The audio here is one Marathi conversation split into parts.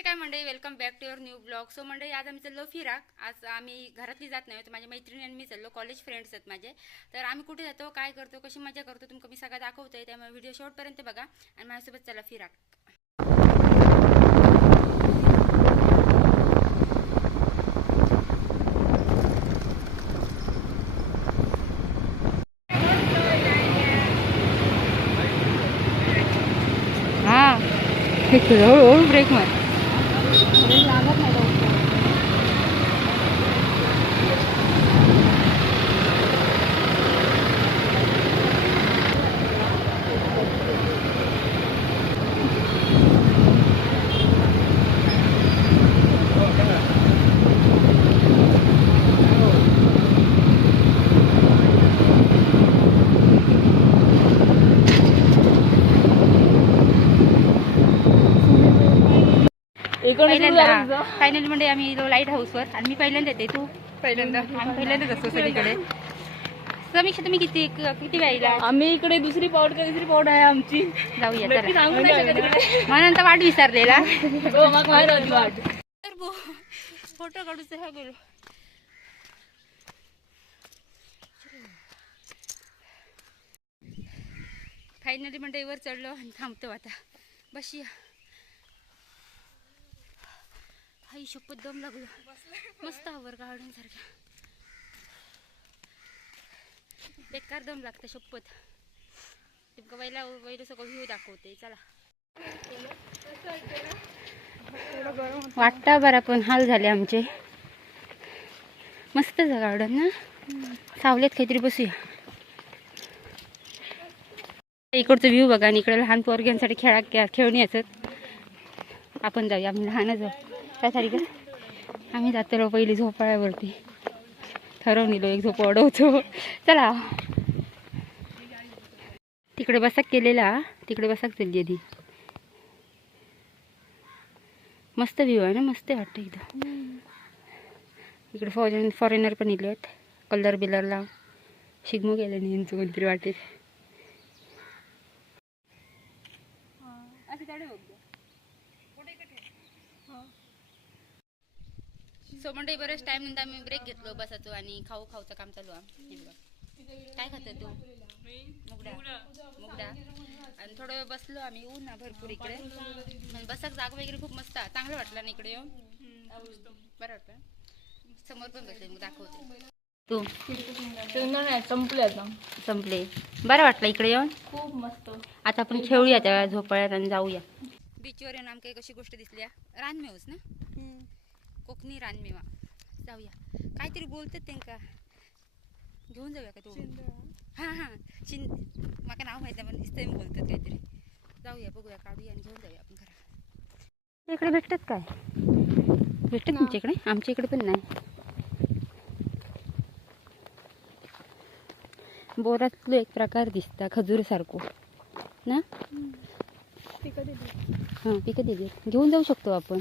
काय मंडळी, welcome back to your new blog. So मंडळी, आज आम्ही चाललो फिराक. आज आम्ही घरातली जात नाही, तर माझ्या मैत्रिणी आणि मी चाललो. कॉलेज फ्रेंड्स आहेत माझे. तर आम्ही कुठे जातो, काय करतो, कशी मजा करतो, तुमका मी सगळं दाखवतोय. त्यामुळे व्हिडिओ शेवटपर्यंत बघा आणि माझ्यासोबत चला फिराक. हां, हळूहळू ब्रेक मार. लागत नाही. फायनली म्हणजे आम्ही लाईट हाऊसवर, आणि मी पहिल्यांदा येते. तू आम्ही पहिल्यांदाच असतो सगळीकडे. समीक्षा, तुम्ही किती किती वेळेला? आम्ही इकडे दुसरी पावड आहे आमची. जाऊया चला. म्हणून तर वाट विसरलेला. फोटो काढूच गेलो. फायनली म्हणजे वर चढलो आणि थांबतो आता. बसूया. हाई शपथ, दम लागलो. मस्त हवर गार्डन सारखं. बेकार दम लागतं शपथ. तुमका पहिलं सगळं व्ह्यू दाखवते. चला. वाटतं बरं, पण हाल झाले आमचे. मस्त गार्डन ना, सावलेत काहीतरी. बसूया. इकडचं व्ह्यू बघा, आणि इकडे लहान पोरग्यांसाठी खेळणी असत. आपण जाऊया. आम्ही लहानच जाऊ त्यासाठी का. आम्ही जातो पहिली झोपाळ्यावरती. ठरवून एक झोप अडवतो. चला. तिकडे बसाक केलेला, तिकडे बसाक चालली आधी. मस्त व्ह्यू आहे ना, मस्त वाटतं एकदम. इकडे फॉरेनर पण इले आहेत. कलर बिलरला शिगमो गेले नाही यांचं कोणतरी वाटेत. सो मंडळी, बरेच टाइम नंतर आम्ही ब्रेक घेतलो बसाचो, आणि खाऊचं काम चालू आहे. काय खात तू? मुगडा. आणि थोडं वेळ बसलो आम्ही. ऊन ना भरपूर इकडे. बसाक जागा वगैरे खूप मस्त. चांगलं वाटलं ना इकडे येऊन. बरं वाटतं. समोर पण बसले, मग दाखवते. तू संपले. बरं वाटलं इकडे येऊन. खूप मस्त. आता आपण खेळूया त्या झोपाळ्यात आणि जाऊया. बीचवर येऊन आमका एक अशी गोष्ट दिसल्या. रानमेवच ना, कोकणी रानमेवा. जाऊया. काहीतरी बोलतात त्यांका, घेऊन जाऊया का तू? हां माका नाव माहिती नाही, पण दिसतंय बोलतात काहीतरी. जाऊया, बघूया, काढूया आणि घेऊन जाऊया आपण घरा. इकडे भेटतात काय? भेटतात तुमच्या इकडे? आमच्या इकडे पण नाही. बोरातलं एक प्रकार दिसता खजूर सारखं ना. हां, पिकं दिली. घेऊन जाऊ शकतो आपण.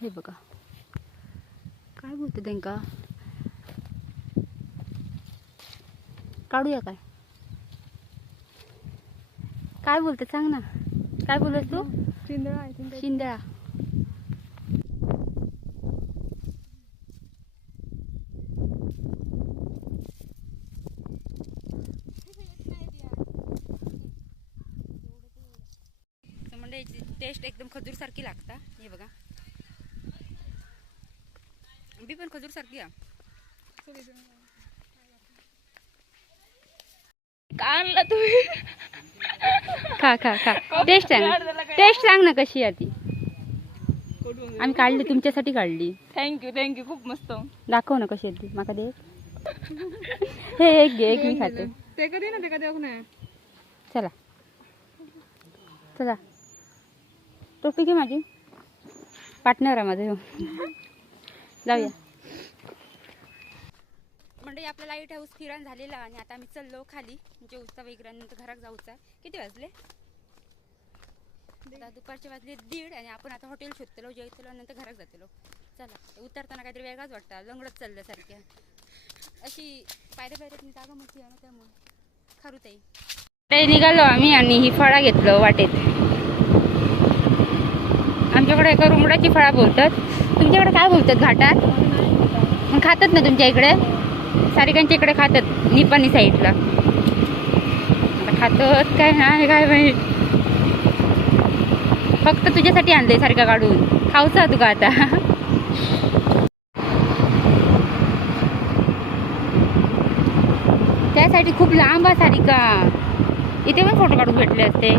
हे बघा, काय बोलतो त्यांका. काढूया काय बोलते सांग ना. काय बोलत तू? शिंदळा. म्हणजे टेस्ट एकदम खजूर सारखी लागता. हे बघा, बी पण खजूर सारखी आहे. आणला तुम्ही? खा टेस्ट सांग ना कशी आहे ती. आम्ही काढली, तुमच्यासाठी काढली. थँक्यू. खूप मस्त. दाखव ना कशी आहे ती. माका दे. हे एक घे, एक मी खाते. ते कधी ना. चला टोपी घे माझी. पार्टनर आहे माझं. जाऊया. म्हणजे आपला लाईट हाऊस फिरण झालेला, आणि आता आम्ही चाललो खाली जेवता वगैरे, नंतर घरात जाऊचा. किती वाजले? दुपारचे वाजले 1:30, आणि आपण आता हॉटेल शोधतलो, जेवतलो, नंतर घरात जातलो. चला. उतरताना काहीतरी वेगळाच वाटतं, लंगडत चालल्यासारख्या. अशी पायऱ्यातनी जागा मोठी आहे ना, त्यामुळे खरुताई. निघालो आम्ही, आणि ही फळा घेतलं वाटेत. आमच्याकडे एका रुमडाची फळा बोलतात. तुमच्याकडे काय बोलतात घाटात? मग खातात ना तुमच्या इकडे? सारिकांच्या इकडे खातात निपाणी साईडला. आता खातात काय नाही काय माहित. फक्त तुझ्यासाठी आणलंय सारिका काढून. खाऊचा तुका आता. त्यासाठी खूप लांब आहे सारिका. इथे पण फोटो काढून भेटले असते.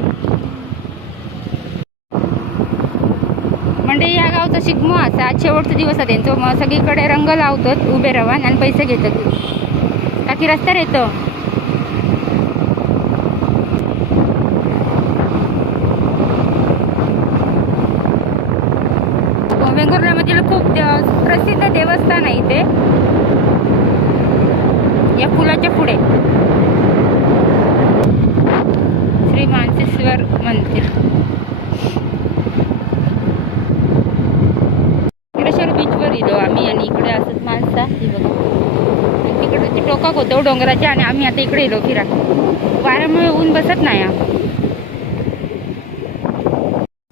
म्हणजे या गावचा शिगमो असा आज शेवटचा दिवस आहे त्यांचा. मग सगळीकडे रंग लावतात उभे राहून आणि पैसे घेतात. काकी रस्त्यावर येतं. वेंगुर्ल्यामधील खूप प्रसिद्ध देवस्थान आहे इथे. या पुलाच्या पुढे श्री मानसेश्वर मंदिर. इकडे बीचवर गेलो आम्ही आणि इकडे असत माणसा ही बघा. तिकडे ते टोकाक होतो डोंगराच्या आणि आम्ही आता इकडे येलो फिरा. वाऱ्यामुळे ऊन बसत नाही.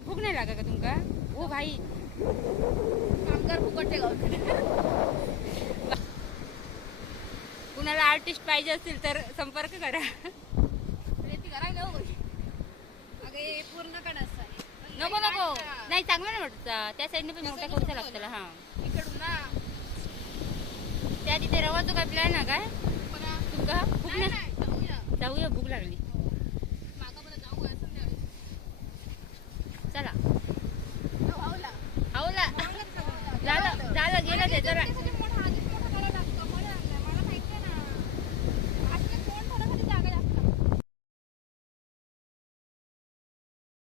भूक नाही लागा का तुमका? ओ भाई कुणाला आर्टिस्ट पाहिजे असतील तर संपर्क करा. नको नको नाही चांगलं नाही वाटत. त्या साईडने पण मोठा करूचा लागतं. हा त्या तिथे रवाचं काय प्लॅन आहे काय तुमका? भूक नाही? जाऊया भूक लागली. चला झालं झालं गेलं ते जरा